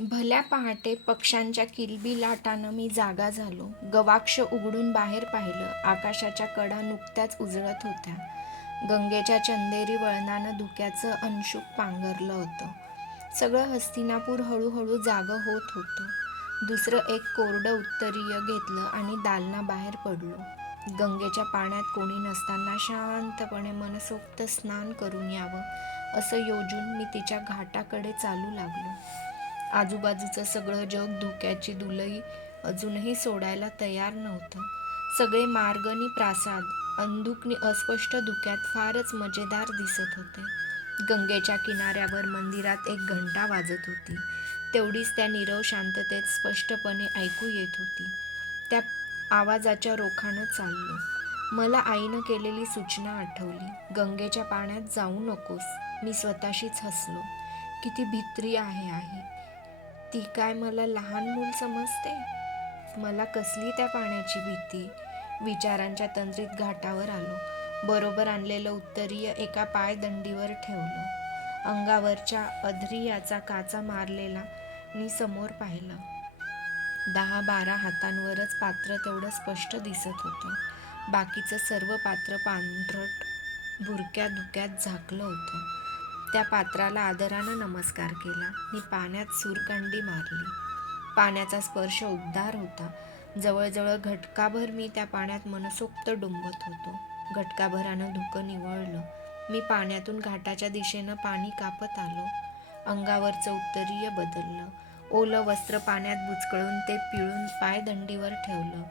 भल्या पहाटे पक्ष्यांच्या किलबिलाटानं मी जागा झालो. गवाक्ष उघडून बाहेर पाहिलं. आकाशाच्या कडा नुकत्याच उजळत होत्या. गंगेच्या चंदेरी वळणानं धुक्याचं अंशुक पांघरलं होतं. सगळं हस्तिनापूर हळूहळू जागं होत होतं. दुसरं एक कोरडं उत्तरीय घेतलं आणि दालनाबाहेर पडलो. गंगेच्या पाण्यात कोणी नसताना शांतपणे मनसोक्त स्नान करून यावं असं योजून मी तिच्या घाटाकडे चालू लागलो. आजूबाजूचं सगळं जग धुक्याची धुलई अजूनही सोडायला तयार नव्हतं. सगळे मार्गनी प्रासाद अंधुकनी अस्पष्ट धुक्यात फारच मजेदार दिसत होते. गंगेच्या किनाऱ्यावर मंदिरात एक घंटा वाजत होती. तेवढीच त्या नीरव शांततेत स्पष्टपणे ऐकू येत होती. त्या आवाजाच्या रोखानं चाललो. मला आईनं केलेली सूचना आठवली. गंगेच्या पाण्यात जाऊ नकोस. मी स्वतःशीच हसलो. किती भित्री आहे. ती काय मला लहान मूल समजते? मला कसली त्या पाण्याची भीती? विचारांच्या तंद्रीत घाटावर आलो. बरोबर आणलेलं उत्तरीय एका पायदंडीवर ठेवलं. अंगावरच्या अधरियाचा काचा मारलेला मी समोर पाहिलं. 10-12 हातांवरच पात्र तेवढं स्पष्ट दिसत होतं. बाकीचं सर्व पात्र पांढरट भुरक्या धुक्यात झाकलं होतं. त्या पात्राला आदरानं नमस्कार केला. मी पाण्यात सुरकांडी मारली. पाण्याचा स्पर्श उबदार होता. जवळजवळ घटकाभर मी त्या पाण्यात मनसोक्त डुंबत होतो. घटकाभरानं धुकं निवळलं. मी पाण्यातून घाटाच्या दिशेनं पाणी कापत आलो. अंगावरचं उत्तरीय बदललं. ओलं वस्त्र पाण्यात बुचकळून ते पिळून पायदंडीवर ठेवलं.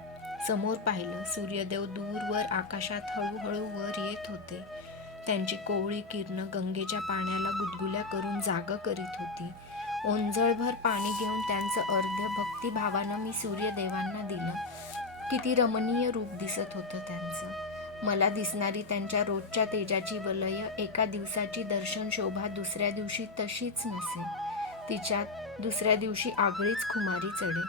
समोर पाहिलं. सूर्यदेव दूरवर आकाशात हळूहळू वर येत होते. त्यांची कोवळी किरणं गंगेच्या पाण्याला गुदगुल्या करून जागं करीत होती. ओंजळभर पाणी घेऊन त्यांचं अर्ध्य भक्तिभावानं मी सूर्यदेवांना दिलं. किती रमणीय रूप दिसत होतं त्यांचं. मला दिसणारी त्यांच्या रोजच्या तेजाची वलय, एका दिवसाची दर्शन शोभा दुसऱ्या दिवशी तशीच नसे. तिच्यात दुसऱ्या दिवशी आगळीच खुमारी चढे.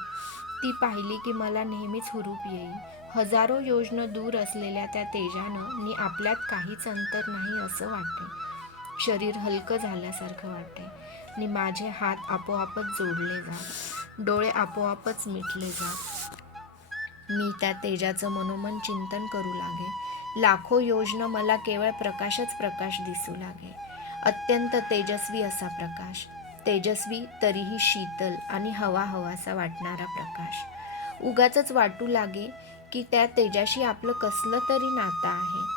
ती पाहिली की मला नेहमीच हुरूप येई. हजारो योजनं दूर असलेल्या त्या तेजानं मी आपल्यात काहीच अंतर नाही असं वाटे. शरीर हलकं झाल्यासारखं वाटे. आणि माझे हात आपोआपच जोडले जात. डोळे आपोआपच मिटले जात. मी त्या तेजाचं मनोमन चिंतन करू लागे. लाखो योजनं मला केवळ प्रकाशच प्रकाश दिसू लागे. अत्यंत तेजस्वी असा प्रकाश. तेजस्वी तरीही शीतल आणि हवाहवासा वाटणारा प्रकाश. उगाचच वाटू लागे की त्या तेजाशी आपलं कसलं तरी नातं आहे.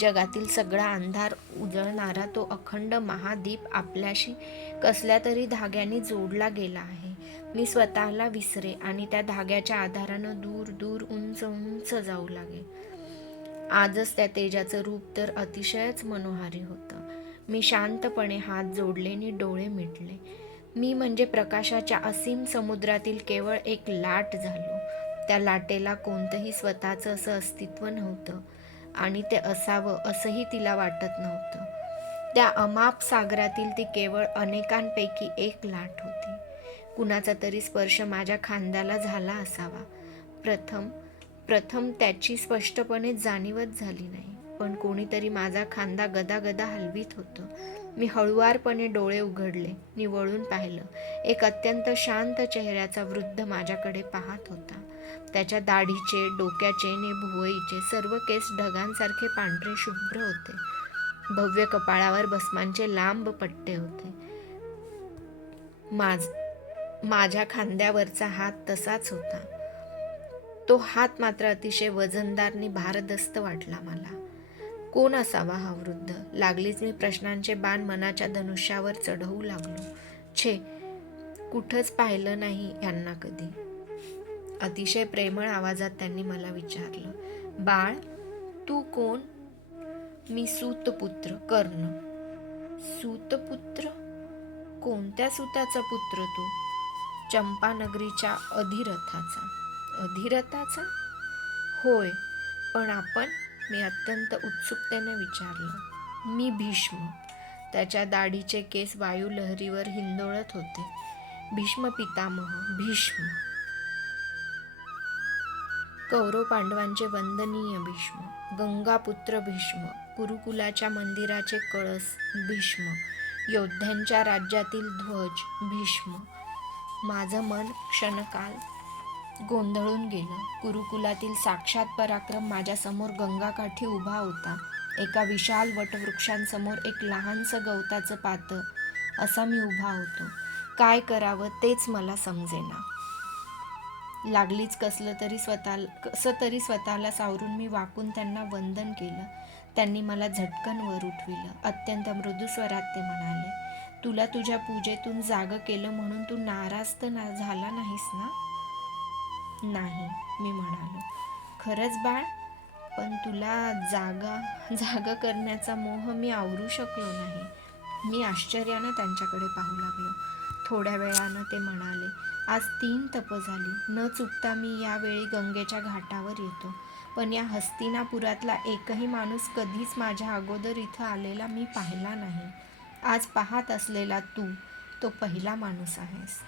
जगातील सगळा अंधार उजळणारा तो अखंड महादीप आपल्याशी कसल्या तरी धाग्याने जोडला गेला आहे. मी स्वतःला विसरे आणि त्या धाग्याच्या आधारानं दूर दूर उंच उंच जाऊ लागे. आजच त्या तेजाचं रूप तर अतिशयच मनोहारी होतं. मी शांतपणे हात जोडले आणि डोळे मिटले. मी म्हणजे प्रकाशाच्या असीम समुद्रातील केवळ एक लाट झालो. त्या लाटेला कोणतंही स्वतःचं असं अस्तित्व नव्हतं आणि ते असावं असंही तिला वाटत नव्हतं. त्या अमाप सागरातील ती केवळ अनेकांपैकी एक लाट होती. कुणाचा तरी स्पर्श माझ्या खांद्याला झाला असावा. प्रथम त्याची स्पष्टपणे जाणीवच झाली नाही, पण कोणीतरी माझा खांदा गदागदा हलवीत होतं. मी हळुवारपणे डोळे उघडले, निवळून पाहिलं. एक अत्यंत शांत चेहऱ्याचा वृद्ध माझ्याकडे पाहत होता. त्याच्या दाढीचे, डोक्याचे आणि भुवईचे सर्व केस ढगांसारखे पांढरे शुभ्र होते. भव्य कपाळावर भस्मांचे लांब पट्टे होते. माझ्या खांद्यावरचा हात तसाच होता. तो हात मात्र अतिशय वजनदार आणि भारदस्त वाटला मला. कोण असावा हा वृद्ध? लागलीच मी प्रश्नांचे बाण मनाच्या धनुष्यावर चढवू लागलो. छे, कुठंच पाहिलं नाही यांना कधी. अतिशय प्रेमळ आवाजात त्यांनी मला विचारलं, बाळ, तू कोण? मी सूतपुत्र कर्ण. सूतपुत्र? कोणत्या सूताचा पुत्र तू? चंपानगरीच्या अधिरथाचा. अधिरथाचा? होय, पण आपण? मी अत्यंत उत्सुकतेने विचारलं. मी भीष्म. त्याच्या दाढीचे केस वायुलहरीवर हिंदोळत होते. भीष्म पितामह, भीष्म. कौरव पांडवांचे वंदनीय भीष्म. गंगापुत्र भीष्म. कुरुकुलाच्या मंदिराचे कळस भीष्म. योद्ध्यांच्या राज्यातील ध्वज भीष्म. माझं मन क्षणकाल गोंधळून गेलं. कुरुकुलातील साक्षात पराक्रम माझ्यासमोर गंगाकाठी उभा होता. एका विशाल वटवृक्षांसमोर एक लहानसं गवताचं पातं असा मी उभा होतो. काय करावं तेच मला समजेना. लागलीच कसं तरी स्वतःला सावरून मी वाकून त्यांना वंदन केलं. त्यांनी मला झटकन वर उठविलं. अत्यंत मृदू स्वरात ते म्हणाले, तुला तुझ्या पूजेतून जागं केलं म्हणून तू नाराज तर झाला नाहीस ना? नाही, मी म्हणालो. खरंच बाळ? पण तुला जागा करण्याचा मोह मी आवरू शकलो नाही. मी आश्चर्यानं त्यांच्याकडे पाहू लागलो. थोड्या वेळानं ते म्हणाले, आज 3 तप झाली. न चुकता मी यावेळी गंगेच्या घाटावर येतो. पण या हस्तिनापुरातला एकही माणूस कधीच माझ्या अगोदर इथं आलेला मी पाहिला नाही. आज पाहत असलेला तू तो पहिला माणूस आहेस.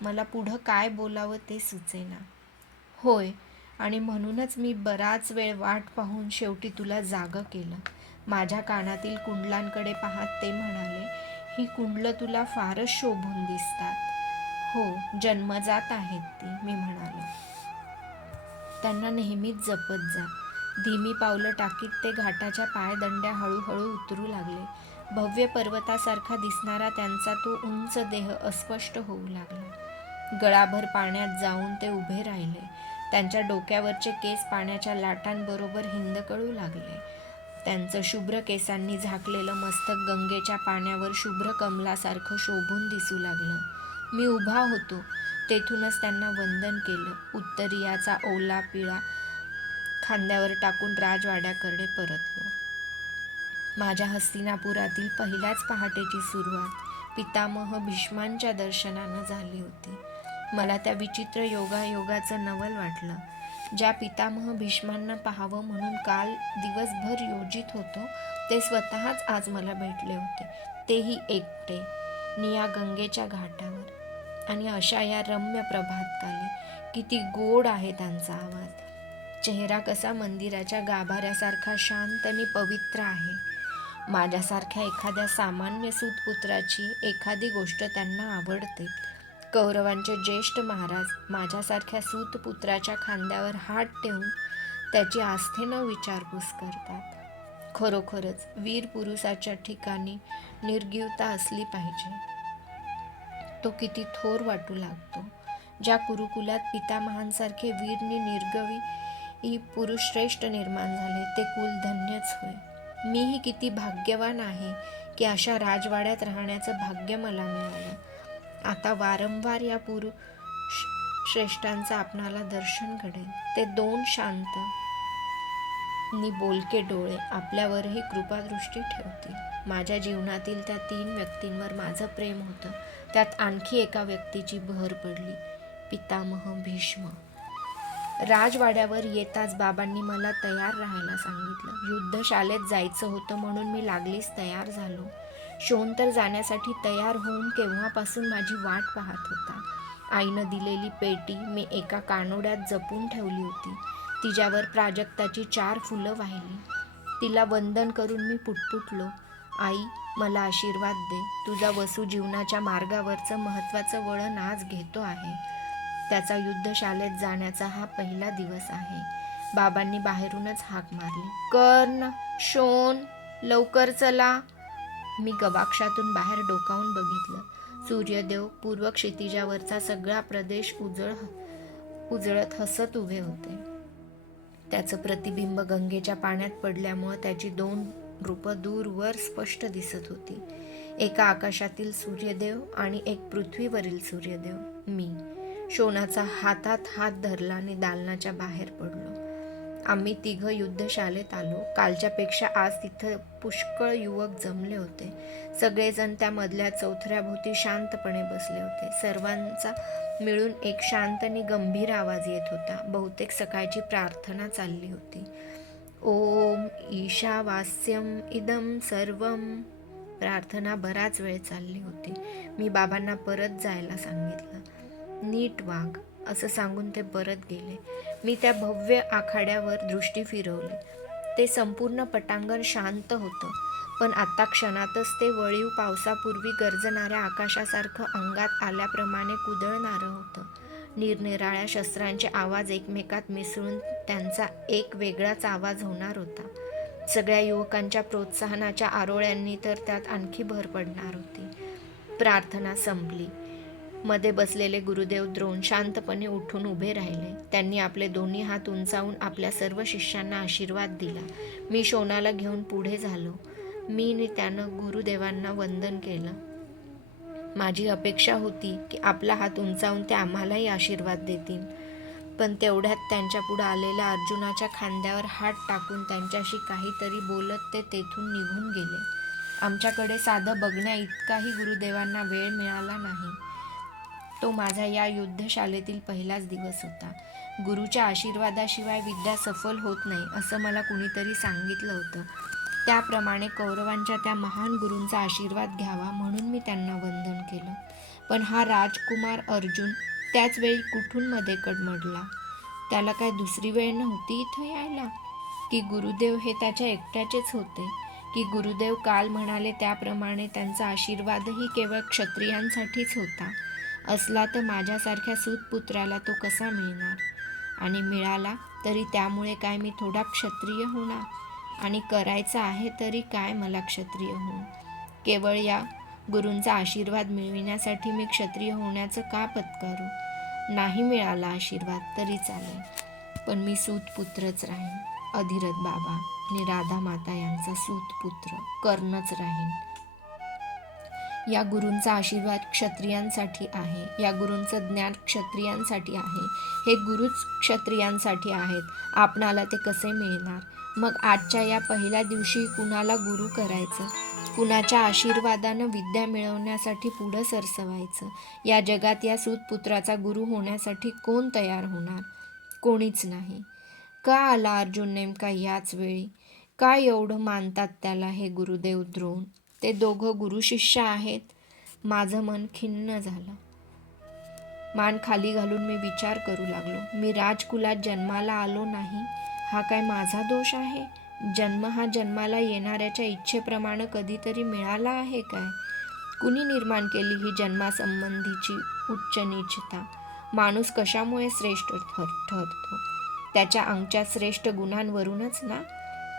मला पुढं काय बोलावं ते सुचेना. होय, आणि म्हणूनच मी बराच वेळ वाट पाहून शेवटी तुला जागं केलं. माझ्या कानातील कुंडलांकडे पाहत ते म्हणाले, ही कुंडलं तुला फारच शोभून दिसतात. हो, जन्मजात आहेत ती, मी म्हणालो. त्यांना नेहमीच जपत जा. धीमी पावलं टाकीत ते घाटाच्या पायदंड्या हळूहळू उतरू लागले. भव्य पर्वतासारखा दिसणारा त्यांचा तो उंच देह अस्पष्ट होऊ लागला. गळाभर पाण्यात जाऊन ते उभे राहिले. त्यांच्या डोक्यावरचे केस पाण्याच्या लाटांबरोबर हिंदकळू लागले. त्यांचं शुभ्र केसांनी झाकलेलं मस्तक गंगेच्या पाण्यावर शुभ्र कमलासारखं शोभून दिसू लागलं. मी उभा होतो. तेथूनच त्यांना वंदन केलं. उत्तरीयाचा ओला पिळा खांद्यावर टाकून राजवाड्याकडे परतलो. माझ्या हस्तिनापुरातील पहिल्याच पहाटेची सुरुवात पितामह भीष्मांच्या दर्शनानं झाली होती. मला त्या विचित्र योगायोगाचं नवल वाटलं. ज्या पितामह भीष्मांना पाहावं म्हणून काल दिवसभर योजित होतो, ते स्वतःच आज मला भेटले होते. तेही एकटे, निया गंगेच्या घाटावर. आणि अशा या रम्य प्रभातकाली. किती गोड आहे त्यांचा आवाज. चेहरा कसा मंदिराच्या गाभाऱ्यासारखा शांत आणि पवित्र आहे. माझ्यासारख्या एखाद्या सामान्य सूतपुत्राची एखादी गोष्ट त्यांना आवडते. कौरवांचे ज्येष्ठ महाराज माझ्यासारख्या सूतपुत्राच्या खांद्यावर हात ठेवून त्याची आस्थेनं विचारपूस करतात. खरोखरच वीर पुरुषाच्या ठिकाणी निर्गीवता असली पाहिजे. तो किती थोर वाटू लागतो. ज्या कुरुकुलात पितामहांसारखे वीर निर्गवी पुरुष श्रेष्ठ निर्माण झाले, ते कुल धन्यच होय. मीही किती भाग्यवान आहे की अशा राजवाड्यात राहण्याचं भाग्य मला मिळालं. आता वारंवार या पुरुष श्रेष्ठांचं आपणाला दर्शन घडेल. ते 2 शांत नि बोलके डोळे आपल्यावरही कृपादृष्टी ठेवतील. माझ्या जीवनातील त्या 3 व्यक्तींवर माझं प्रेम होतं. त्यात आणखी एका व्यक्तीची भर पडली, पितामह भीष्म. राजवाड्यावर येताच बाबांनी मला तयार राहायला सांगितलं. युद्धशाळेत जायचं होतं म्हणून मी लागलीच तयार झालो. शोण तर जाण्यासाठी तयार होऊन केव्हापासून माझी वाट पाहत होता. आईनं दिलेली पेटी मी एका कानोड्यात जपून ठेवली होती. तिच्यावर प्राजक्ताची 4 फुलं वाहिली. तिला वंदन करून मी पुटपुटलो, आई, मला आशीर्वाद दे. तुझा वसू जीवनाच्या मार्गावरचं महत्त्वाचं वळण आज घेतो आहे. त्याचा युद्धशाळेत जाण्याचा हा पहिला दिवस आहे. बाबांनी बाहेरूनच हाक मारली, कर्ण, शोण, लवकर चला. मी गवाक्षातून बाहेर डोकावून बघितलं. सूर्यदेव पूर्व क्षितिजावरचा सगळा प्रदेश उजळत हसत उभे होते. त्याचं प्रतिबिंब गंगेच्या पाण्यात पडल्यामुळं त्याची 2 रूपं दूरवर स्पष्ट दिसत होती. एका आकाशातील सूर्यदेव आणि एक पृथ्वीवरील सूर्यदेव. मी शोणाचा हातात हात धरला आणि दालनाच्या बाहेर पडलो. आम्ही 3 युद्धशाळेत आलो. कालच्यापेक्षा आज तिथं पुष्कळ युवक जमले होते. सगळेजण त्या मधल्या चौथऱ्याभोवती शांतपणे बसले होते. सर्वांचा मिळून एक शांत आणि गंभीर आवाज येत होता. बहुतेक सकाळची प्रार्थना चालली होती. ओम ईशावास्यम इदं सर्वम. प्रार्थना बराच वेळ चालली होती. मी बाबांना परत जायला सांगितलं. नीट वाग असं सांगून ते परत गेले. मी त्या भव्य आखाड्यावर दृष्टी फिरवली. ते संपूर्ण पटांगण शांत होतं, पण आता क्षणातच ते वळीव पावसापूर्वी गरजणाऱ्या आकाशासारखं अंगात आल्याप्रमाणे कुदळणारं होतं. निरनिराळ्या शस्त्रांचे आवाज एकमेकात मिसळून त्यांचा एक वेगळाच आवाज होणार होता. सगळ्या युवकांच्या प्रोत्साहनाच्या आरोळ्यांनी तर त्यात आणखी भर पडणार होती. प्रार्थना संपली. मध्ये बसलेले गुरुदेव द्रोण शांतपणे उठून उभे राहिले. त्यांनी आपले दोन्ही हात उंचावून आपल्या सर्व शिष्यांना आशीर्वाद दिला. मी शोनाला घेऊन पुढे झालो. मी आणि त्यानं गुरुदेवांना वंदन केलं. माझी अपेक्षा होती की आपला हात उंचावून ते आम्हालाही आशीर्वाद देतील, पण तेवढ्यात त्यांच्या पुढे आलेल्या अर्जुनाच्या खांद्यावर हात टाकून त्यांच्याशी काहीतरी बोलत ते तेथून निघून गेले. आमच्याकडे साधं बघण्या इतकाही गुरुदेवांना वेळ मिळाला नाही. तो माझा या युद्धशालेतील पहिलाच दिवस होता. गुरुच्या आशीर्वादाशिवाय विद्या सफल होत नाही असं मला कुणीतरी सांगितलं होतं. त्याप्रमाणे कौरवांच्या त्या महान गुरूंचा आशीर्वाद घ्यावा म्हणून मी त्यांना वंदन केलं. पण हा राजकुमार अर्जुन त्याच वेळी कुठून मध्ये कडमडला? त्याला काय दुसरी वेळ नव्हती इथं यायला? की गुरुदेव हे त्याच्या एकट्याचेच होते? की गुरुदेव काल म्हणाले त्याप्रमाणे त्यांचा आशीर्वादही केवळ क्षत्रियांसाठीच होता? असला तर माझ्यासारख्या सूतपुत्राला तो कसा मिळणार? आणि मिळाला तरी त्यामुळे काय मी थोडा क्षत्रिय होणार? आणि करायचं आहे तरी काय मला क्षत्रिय होऊन? केवळ या गुरूंचा आशीर्वाद मिळविण्यासाठी मी क्षत्रिय होण्याचं का पत्करू? नाही मिळाला आशीर्वाद तरी चालेल, पण मी सूतपुत्रच राहीन. अधिरथ बाबा आणि राधा माता यांचा सूतपुत्र कर्णच राहीन. या गुरूंचा आशीर्वाद क्षत्रियांसाठी आहे. या गुरूंचं ज्ञान क्षत्रियांसाठी आहे. हे गुरुच क्षत्रियांसाठी आहेत. आपणाला ते कसे मिळणार? मग आजच्या या पहिल्या दिवशी कुणाला गुरु करायचं? कुणाच्या आशीर्वादानं विद्या मिळवण्यासाठी पुढं सरसवायचं? या जगात या सूतपुत्राचा गुरु होण्यासाठी कोण तयार होणार? कोणीच नाही. का आला अर्जुन नेमका याच वेळी? का एवढं मानतात त्याला हे गुरुदेव द्रोण? ते दोघं गुरुशिष्य आहेत. माझं मन खिन्न झालं. मान खाली घालून मी विचार करू लागलो. मी राजकुलात जन्माला आलो नाही, हा काय माझा दोष आहे? जन्म हा जन्माला येणाऱ्याच्या इच्छेप्रमाणे कधीतरी मिळाला आहे काय? कुणी निर्माण केली ही जन्मासंबंधीची उच्च नीचता? माणूस कशामुळे श्रेष्ठ ठरतो? त्याच्या अंगच्या श्रेष्ठ गुणांवरूनच ना?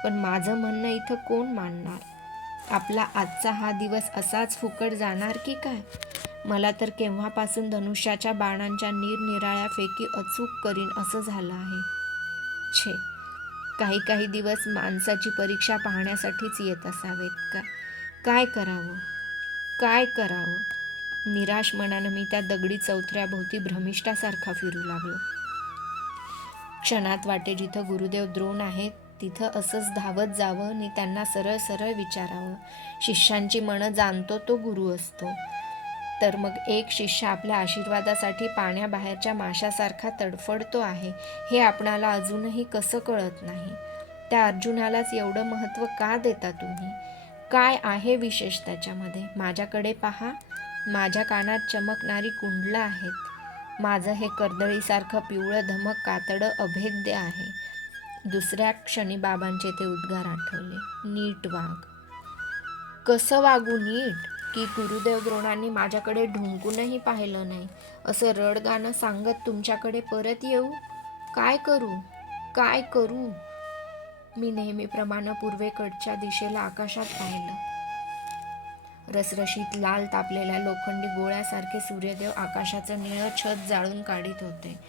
पण माझं म्हणणं इथं कोण मानणार? आपला आजचा हा दिवस असाच फुकट जाणार की काय? मला तर केव्हापासून धनुष्याच्या बाणांच्या निरनिराळ्या फेकी अचूक करीन असं झालं आहे. छे, काही काही दिवस माणसाची परीक्षा पाहण्यासाठीच येत असावेत का? काय करावं? काय करावं? निराश मनानं मी त्या दगडी चौथऱ्याभोवती भ्रमिष्ठासारखा फिरू लागलो. क्षणात वाटे जिथं गुरुदेव द्रोण आहेत तिथं असंच धावत जावं आणि त्यांना सरळ सरळ विचारावं. शिष्यांची मनं जाणतो तो गुरु असतो. तर मग एक शिष्य आपल्या आशीर्वादासाठी पाण्याबाहेरच्या माशासारखा तडफडतो आहे हे आपणाला अजूनही कसं कळत नाही? त्या अर्जुनालाच एवढं महत्त्व का देता तुम्ही? काय आहे विशेष त्याच्यामध्ये? माझ्याकडे पहा. माझ्या कानात चमकणारी कुंडलं आहेत. माझं हे कर्दळीसारखं पिवळं धमक कातडं अभेद्य आहे. दुसऱ्या क्षणी बाबांचे ते उद्गार आठवले. नीट वाग. कसं वागू नीट? की गुरुदेव द्रोणांनी माझ्याकडे ढुंकूनही पाहिलं नाही असं रडगाणं सांगत तुमच्याकडे परत येऊ? काय करू? काय करू? मी नेहमीप्रमाणे पूर्वेकडच्या दिशेला आकाशात पाहिलं. रसरशीत लाल तापलेल्या लोखंडी गोळ्यासारखे सूर्यदेव आकाशाचं निळं छत जाळून काढीत होते.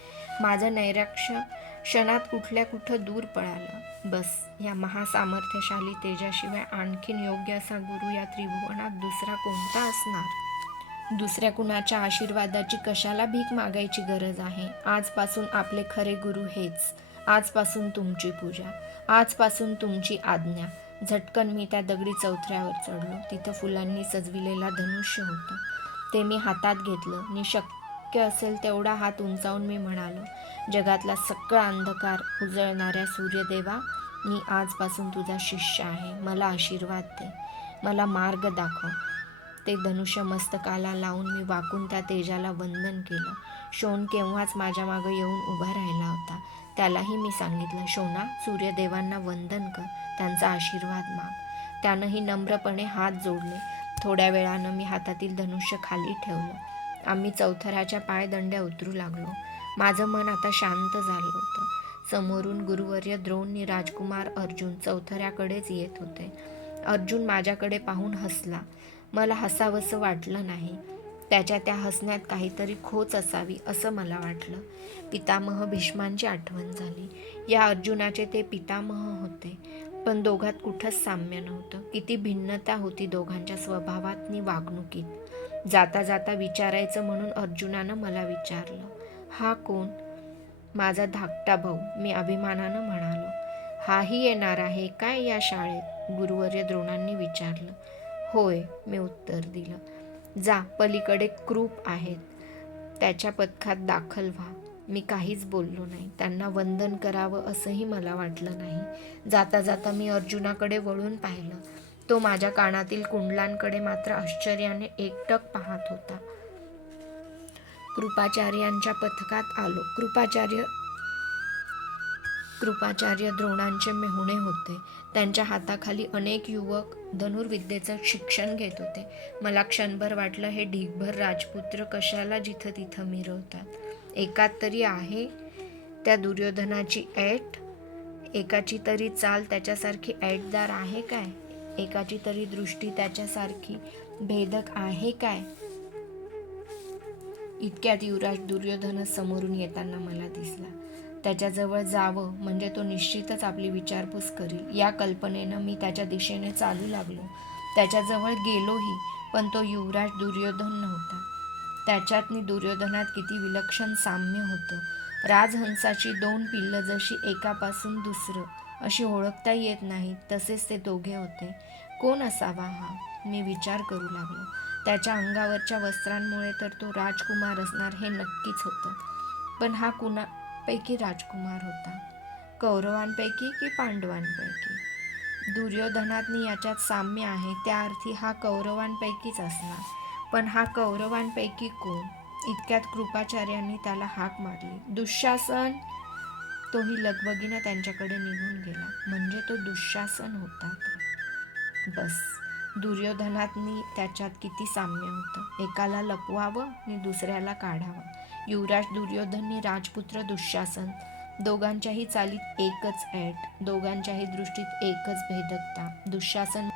माझं नैराश्य क्षणात कुठल्या कुठं दूर पळालं. बस, या महासामर्थ्यशाली तेजाशिवाय आणखीन योग्य असा गुरु या त्रिभुवनात दुसरा कोणता असणार? दुसऱ्या कुणाच्या आशीर्वादाची कशाला भीक मागायची गरज आहे? आजपासून आपले खरे गुरु हेच. आजपासून तुमची पूजा, आजपासून तुमची आज्ञा. झटकन मी त्या दगडी चौथऱ्यावर चढलो. तिथं फुलांनी सजविलेला धनुष्य होतं. ते मी हातात घेतलं आणि शक्य असेल तेवढा हात उंचावून मी म्हणालो, जगातला सगळा अंधकार उजळणाऱ्या सूर्यदेवा, मी आजपासून तुझा शिष्य आहे. मला आशीर्वाद दे, मला मार्ग दाखव. ते धनुष्य मस्तकाला लावून मी वाकून त्या तेजाला वंदन केलं. शोन केव्हाच माझ्या मागं येऊन उभा राहिला होता. त्यालाही मी सांगितलं, शोना, सूर्यदेवांना वंदन कर, त्यांचा आशीर्वाद माग. त्यानंही नम्रपणे हात जोडले. थोड्या वेळानं मी हातातील धनुष्य खाली ठेवलं. आम्ही चौथऱ्याच्या पायदंड्या उतरू लागलो. माझं मन आता शांत झालं होतं. समोरून गुरुवर्य द्रोण आणि राजकुमार अर्जुन चौथऱ्याकडेच येत होते. अर्जुन माझ्याकडे पाहून हसला. मला हसावंसं वाटलं नाही. त्याच्या त्या हसण्यात काहीतरी खोच असावी असं मला वाटलं. पितामह भीष्मांची आठवण झाली. या अर्जुनाचे ते पितामह होते, पण दोघात कुठंच साम्य नव्हतं. किती भिन्नता होती दोघांच्या स्वभावात आणि वागणुकीत. जाता जाता विचारायचं म्हणून अर्जुनानं मला विचारलं, हा कोण? माझा धाकटा भाऊ, मी अभिमानानं म्हणालो. हाही येणार आहे काय या शाळेत? गुरुवर्य द्रोणांनी विचारलं. होय, मी उत्तर दिलं. जा, पलीकडे कृप आहेत, त्याच्या पथकात दाखल व्हा. मी काहीच बोललो नाही. त्यांना वंदन करावं असंही मला वाटलं नाही. जाता जाता मी अर्जुनाकडे वळून पाहिलं. तो माझ्या कानातील कुंडलांकडे मात्र आश्चर्याने एकटक पाहत होता. कृपाचार्यांच्या पथकात आलो. कृपाचार्य द्रोणांचे मेहुणे होते. त्यांच्या हाताखाली अनेक युवक धनुर्विद्येचं शिक्षण घेत होते. मला क्षणभर वाटलं, हे ढीगभर राजपुत्र कशाला जिथं तिथं मिरवतात. एकात तरी आहे त्या दुर्योधनाची ऐट. एकाची तरी चाल त्याच्यासारखी ऐटदार आहे काय? एकाची तरी दृष्टी त्याच्यासारखी भेदक आहे काय? इतक्यात युवराज दुर्योधन समोरून येताना मला दिसला. त्याच्याजवळ जावं म्हणजे तो निश्चितच आपली विचारपूस करील, या कल्पनेनं मी त्याच्या दिशेने चालू लागलो. त्याच्याजवळ गेलोही, पण तो युवराज दुर्योधन नव्हता. त्याच्यात नि दुर्योधनात किती विलक्षण साम्य होतं. राजहंसाची 2 पिल्लं जशी एकापासून दुसरं अशी ओळखता येत नाहीत, तसेच ते दोघे होते. कोण असावा हा? मी विचार करू लागलो. त्याच्या अंगावरच्या वस्त्रांमुळे तर तो राजकुमार असणार हे नक्कीच होतं. पण हा कुणापैकी राजकुमार होता? कौरवांपैकी की पांडवांपैकी? दुर्योधनातनी याच्यात साम्य आहे, त्या अर्थी हा कौरवांपैकीच असणार. पण हा कौरवांपैकी कोण? इतक्यात कृपाचार्यांनी त्याला हाक मारली. दुःशासन! तोही लगबगीनं त्यांच्याकडे निघून गेला. म्हणजे तो दुःशासन होता. बस, दुर्योधनातनी त्याच्यात किती साम्य होतं. एकाला लपवावं आणि दुसऱ्याला काढावं. युवराज दुर्योधन आणि राजपुत्र दुःशासन, दोघांच्याही चालीत एकच ऐट, दोघांच्याही दृष्टीत एकच भेदकता. दुःशासन